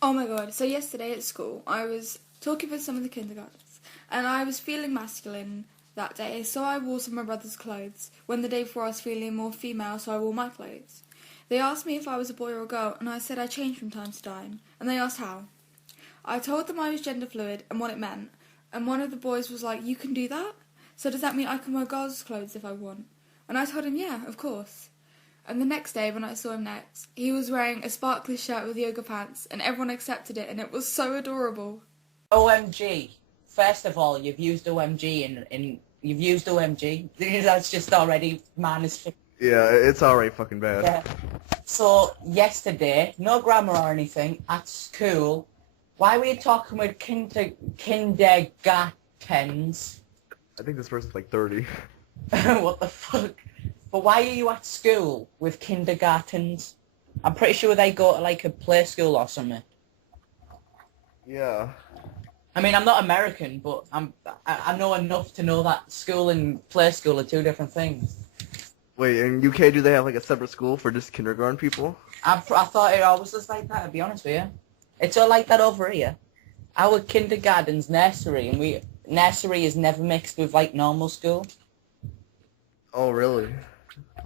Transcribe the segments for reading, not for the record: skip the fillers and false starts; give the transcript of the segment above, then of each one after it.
Oh my god, so yesterday at school I was talking with some of the kindergartens and I was feeling masculine that day, so I wore some of my brother's clothes, when the day before I was feeling more female, so I wore my clothes. They asked me if I was a boy or a girl and I said I changed from time to time, and they asked how. I told them I was gender fluid and what it meant, and one of the boys was like, "You can do that? So does that mean I can wear girls' clothes if I want?" And I told him, "Yeah, of course." And the next day, when I saw him next, he was wearing a sparkly shirt with yoga pants, and everyone accepted it, and it was so adorable. OMG. First of all, you've used OMG in you've used OMG. That's just already minus 50. Yeah, it's already fucking bad. Yeah. So yesterday, no grammar or anything at school. Why were you talking with kindergartens? I think this person's like 30. What the fuck? But why are you at school with kindergartens? I'm pretty sure they go to like a play school or something. Yeah. I mean, I'm not American, but I know enough to know that school and play school are two different things. Wait, in UK do they have like a separate school for just kindergarten people? I thought it always was like that, to be honest with you. It's all like that over here. Our kindergarten's nursery, and nursery is never mixed with like normal school. Oh, really?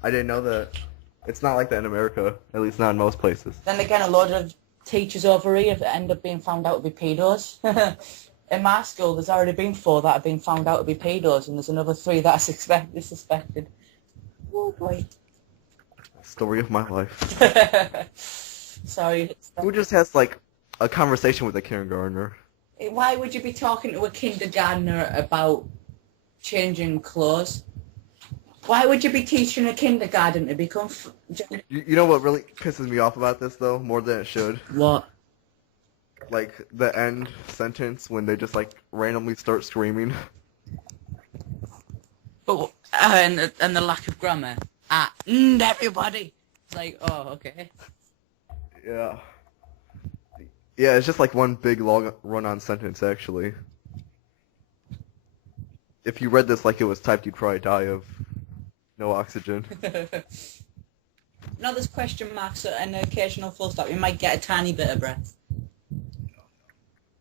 I didn't know that. It's not like that in America, at least not in most places. Then again, a lot of teachers over here end up being found out to be pedos. In my school, there's already been 4 that have been found out to be pedos, and there's another 3 that are suspected. Oh boy. Story of my life. Sorry. Who just has like a conversation with a kindergartner? Why would you be talking to a kindergartner about changing clothes? Why would you be teaching a kindergarten to become... You know what really pisses me off about this, though, more than it should? What? Like, the end sentence when they just, like, randomly start screaming. But, and the lack of grammar. And everybody. It's like, oh, okay. Yeah. Yeah, it's just like one big long run-on sentence, actually. If you read this like it was typed, you'd probably die of no oxygen. Now there's question marks and an occasional full stop. You might get a tiny bit of breath.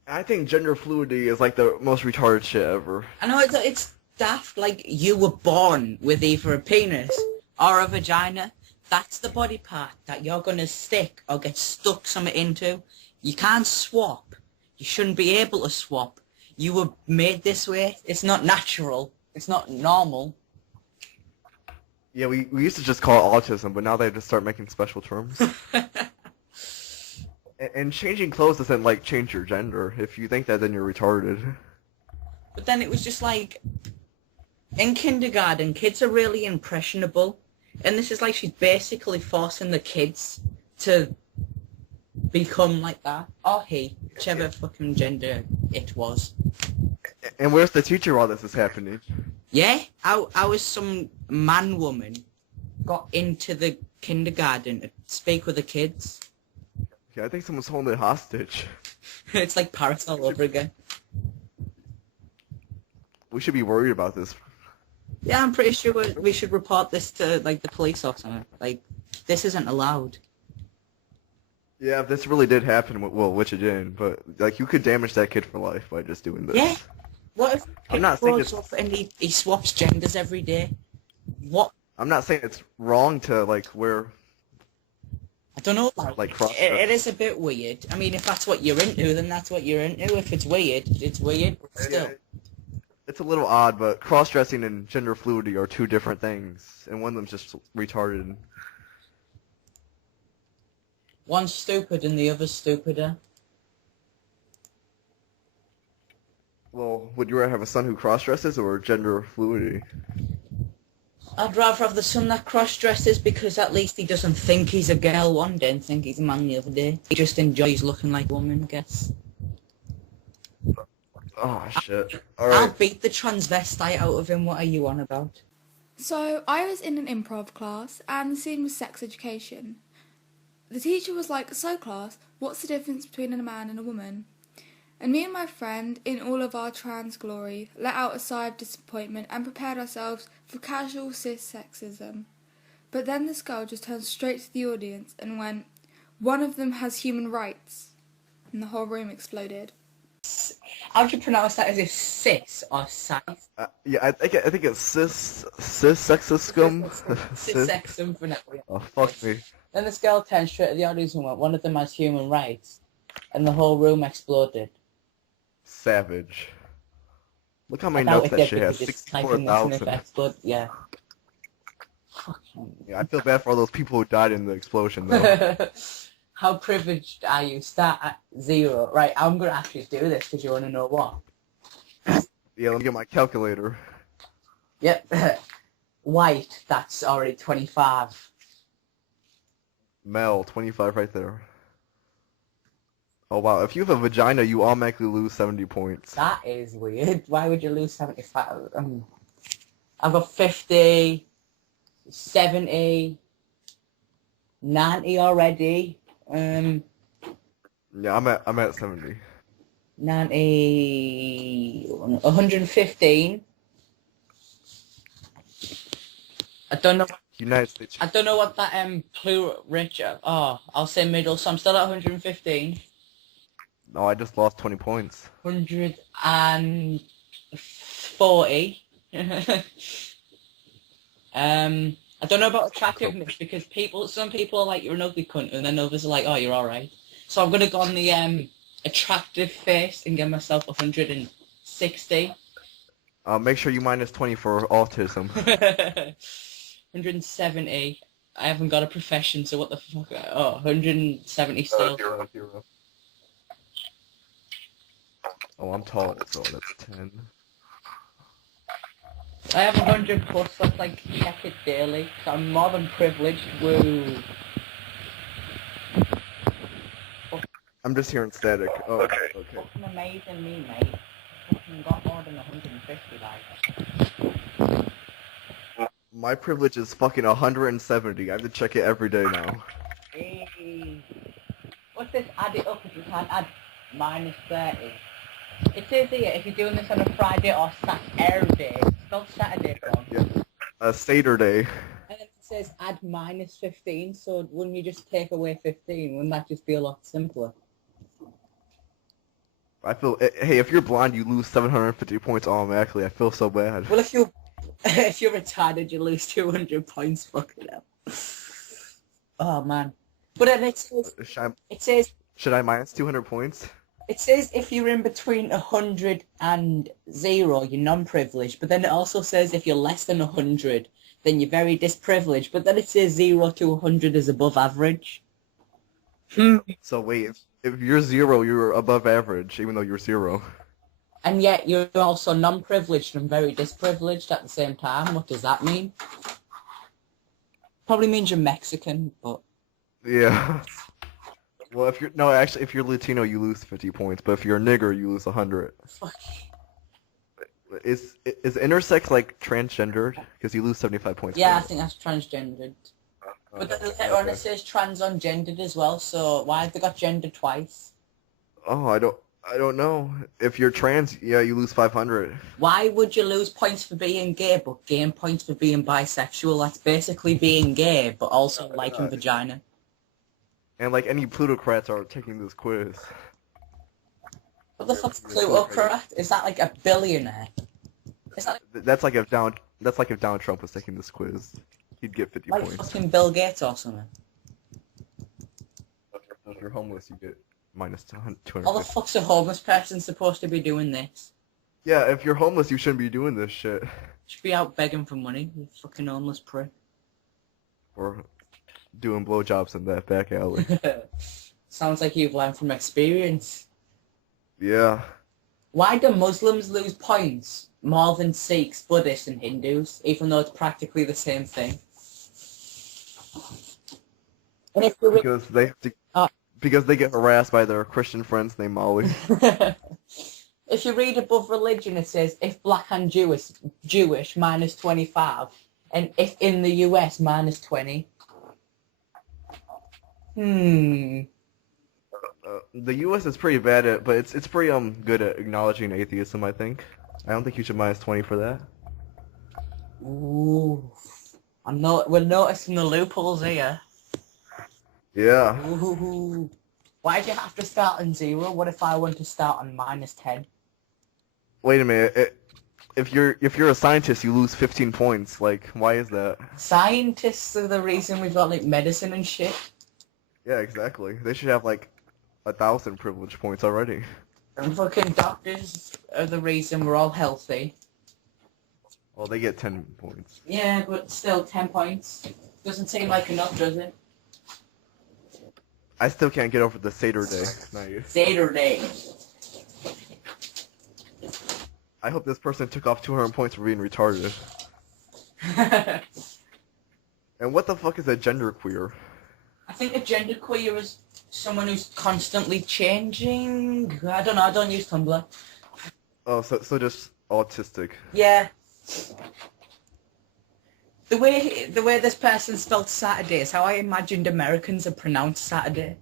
I think gender fluidity is like the most retarded shit ever. I know it's daft. Like, you were born with either a penis or a vagina. That's the body part that you're gonna stick or get stuck something into. You can't swap. You shouldn't be able to swap. You were made this way. It's not natural. It's not normal. Yeah, we used to just call it autism, but now they just start making special terms. And changing clothes doesn't, like, change your gender. If you think that, then you're retarded. But then it was just like, in kindergarten, kids are really impressionable. And this is like she's basically forcing the kids to become like that. Or he, whichever fucking gender it was. And where's the teacher while this is happening? Yeah, I was some man-woman got into the kindergarten to speak with the kids. Yeah, I think someone's holding it hostage. It's like Paris all over again. We should be worried about this. Yeah, I'm pretty sure we should report this to, like, the police or something. Like, this isn't allowed. Yeah, if this really did happen, well, which it didn't, but, like, you could damage that kid for life by just doing this. Yeah. What if I'm not saying it's... up and he swaps genders every day? What? I'm not saying it's wrong to, like, wear... I don't know. Like, cross it is a bit weird. I mean, if that's what you're into, then that's what you're into. If it's weird, it's weird. But still. It's a little odd, but cross-dressing and gender fluidity are two different things, and one of them's just retarded. One's stupid and the other's stupider. Well, would you rather have a son who cross-dresses or gender fluidity? I'd rather have the son that cross-dresses because at least he doesn't think he's a girl one day and think he's a man the other day. He just enjoys looking like a woman, I guess. Oh, shit. I'll Alright. beat the transvestite out of him. What are you on about? So, I was in an improv class, and the scene was sex education. The teacher was like, "So class, what's the difference between a man and a woman?" And me and my friend, in all of our trans glory, let out a sigh of disappointment and prepared ourselves for casual cis sexism. But then this girl just turned straight to the audience and went, "One of them has human rights." and the whole room exploded. How do you pronounce that? Is it cis or cis? Yeah, I think it's sexiscum. Cis. Cis-sexism for now. Yeah. Oh fuck me. Then this girl turned straight to the audience and went, one of them has human rights. And the whole room exploded. Savage. Look how many I doubt notes if that they shit could has. just type in this and if 64,000. it exploded. Yeah. Fucking... Yeah, I feel bad for all those people who died in the explosion though. How privileged are you? Start at 0. Right, I'm going to actually do this because you want to know what. Yeah, let me get my calculator. Yep. White, that's already 25. Mel, 25 right there. Oh wow, if you have a vagina, you automatically lose 70 points. That is weird. Why would you lose 75? I've got 50, 70, 90 already. Yeah, I'm at 70. 90, 115. I don't know. United States. I don't know what that plural richer. Oh, I'll say middle. So I'm still at 115. No, I just lost 20 points. 140. I don't know about attractiveness because some people are like, you're an ugly cunt, and then others are like, oh, you're alright. So I'm gonna go on the attractive face and give myself 160. Make sure you minus 20 for autism. 170. I haven't got a profession, so what the fuck? Oh, 170 still. Zero. Oh, I'm tall, so that's 10. I have 100 plus, that's like check it daily. So I'm more than privileged. Woo. I'm just hearing static. Oh, okay. Fucking amazing me, mate. Fucking got more than 150, like. My privilege is fucking 170. I have to check it every day now. Hey. What's this? Add it up if you can't add minus 30. It says here, if you're doing this on a Friday or Saturday, spelled Saturday wrong. Yeah. Seder day. And then it says add minus 15, so wouldn't you just take away 15? Wouldn't that just be a lot simpler? I feel, hey, if you're blind, you lose 750 points automatically. I feel so bad. Well, if you're retarded, you lose 200 points. Fucking hell. Oh man. But then it says Should I minus 200 points? It says if you're in between 100 and 0, you're non-privileged. But then it also says if you're less than 100, then you're very disprivileged. But then it says 0 to 100 is above average. So wait, if you're 0, you're above average, even though you're 0. And yet you're also non-privileged and very disprivileged at the same time. What does that mean? Probably means you're Mexican, but... Yeah. Well, if you're Latino, you lose 50 points, but if you're a nigger, you lose 100. Fuck. Is intersex like transgendered? Because you lose 75 points. Yeah, I think that's transgendered. But then later on it says trans ungendered as well, so why have they got gender twice? Oh, I don't know. If you're trans, yeah, you lose 500. Why would you lose points for being gay but gain points for being bisexual? That's basically being gay but also liking vagina. And like any plutocrats are taking this quiz. What the fuck's plutocrat? Is that like a billionaire? Is that That's like if Donald Trump was taking this quiz. He'd get 50 like points. fucking Bill Gates or something? If you're homeless, you get minus 250. How the fuck's a homeless person supposed to be doing this? Yeah, if you're homeless, you shouldn't be doing this shit. Should be out begging for money, you fucking homeless prick. Or doing blowjobs in that back alley. Sounds like you've learned from experience. Yeah. Why do Muslims lose points more than Sikhs, Buddhists and Hindus, even though it's practically the same thing? And if you're Because they have to, because they get harassed by their Christian friends named Molly. if you read above religion, it says if black and Jewish minus 25, and if in the US minus 20. The U.S. is pretty bad at, but it's pretty good at acknowledging atheism. I think. I don't think you should minus 20 for that. Ooh, we're noticing the loopholes here. Yeah. Ooh. Why do you have to start on 0? What if I want to start on -10? Wait a minute. If you're a scientist, you lose 15 points. Like, why is that? Scientists are the reason we've got like medicine and shit. Yeah, exactly. They should have like 1,000 privilege points already. And fucking doctors are the reason we're all healthy. Well, they get 10 points. Yeah, but still 10 points. Doesn't seem like enough, does it? I still can't get over the Seder Day. Not you. Saturday. I hope this person took off 200 points for being retarded. And what the fuck is a genderqueer? I think a genderqueer is someone who's constantly changing. I don't know, I don't use Tumblr. Oh, so just autistic. Yeah. The way this person spelled Saturday is how I imagined Americans are pronounced Saturday.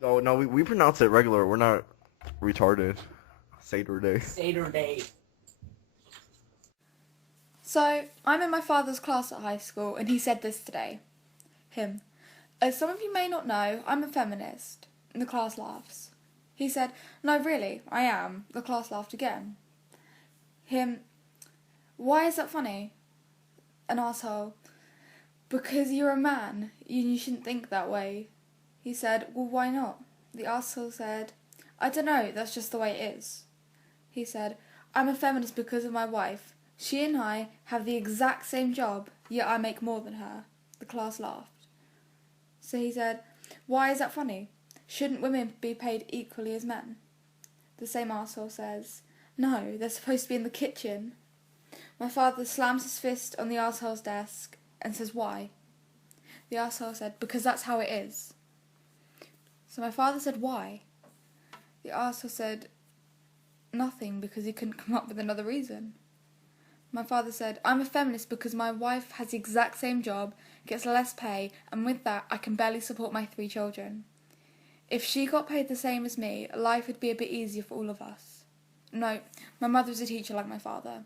No, we pronounce it regular. We're not retarded. Seder Day. Saturday. So, I'm in my father's class at high school, and he said this today. Him. As some of you may not know, I'm a feminist. And the class laughs. He said, no, really, I am. The class laughed again. Him. Why is that funny? An arsehole. Because you're a man. You shouldn't think that way. He said, well, why not? The arsehole said, I don't know, that's just the way it is. He said, I'm a feminist because of my wife. She and I have the exact same job, yet I make more than her. The class laughed. So he said, why is that funny? Shouldn't women be paid equally as men? The same arsehole says, no, they're supposed to be in the kitchen. My father slams his fist on the arsehole's desk and says, why? The arsehole said, because that's how it is. So my father said, why? The arsehole said, nothing, because he couldn't come up with another reason. My father said, I'm a feminist because my wife has the exact same job, gets less pay, and with that I can barely support my 3 children. If she got paid the same as me, life would be a bit easier for all of us. No, my mother was a teacher like my father.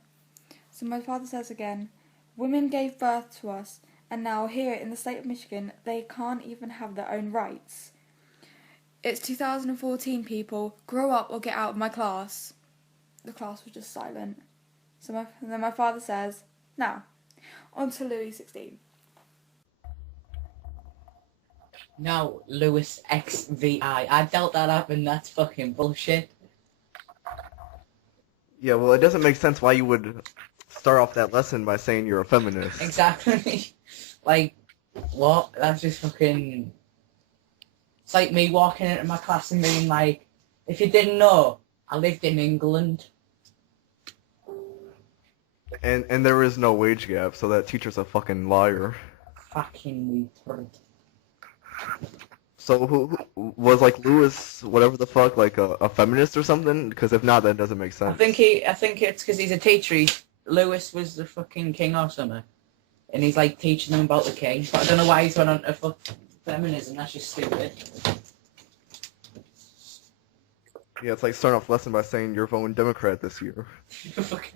So my father says again, women gave birth to us, and now here in the state of Michigan, they can't even have their own rights. It's 2014, people. Grow up or get out of my class. The class was just silent. And then my father says, now, on to Louis 16. No, Lewis XVI. I doubt that happened, that's fucking bullshit. Yeah, well, it doesn't make sense why you would start off that lesson by saying you're a feminist. Exactly. Like, what? That's just fucking... It's like me walking into my class and being like, if you didn't know, I lived in England. And there is no wage gap, so that teacher's a fucking liar. Fucking retard. So who was like Lewis, whatever the fuck, like a feminist or something? Because if not, that doesn't make sense. I think it's because he's a teacher. Lewis was the fucking king or something. And he's like teaching them about the king. But I don't know why he's went on to fuck feminism, that's just stupid. Yeah, it's like starting off lesson by saying you're voting Democrat this year. Fucking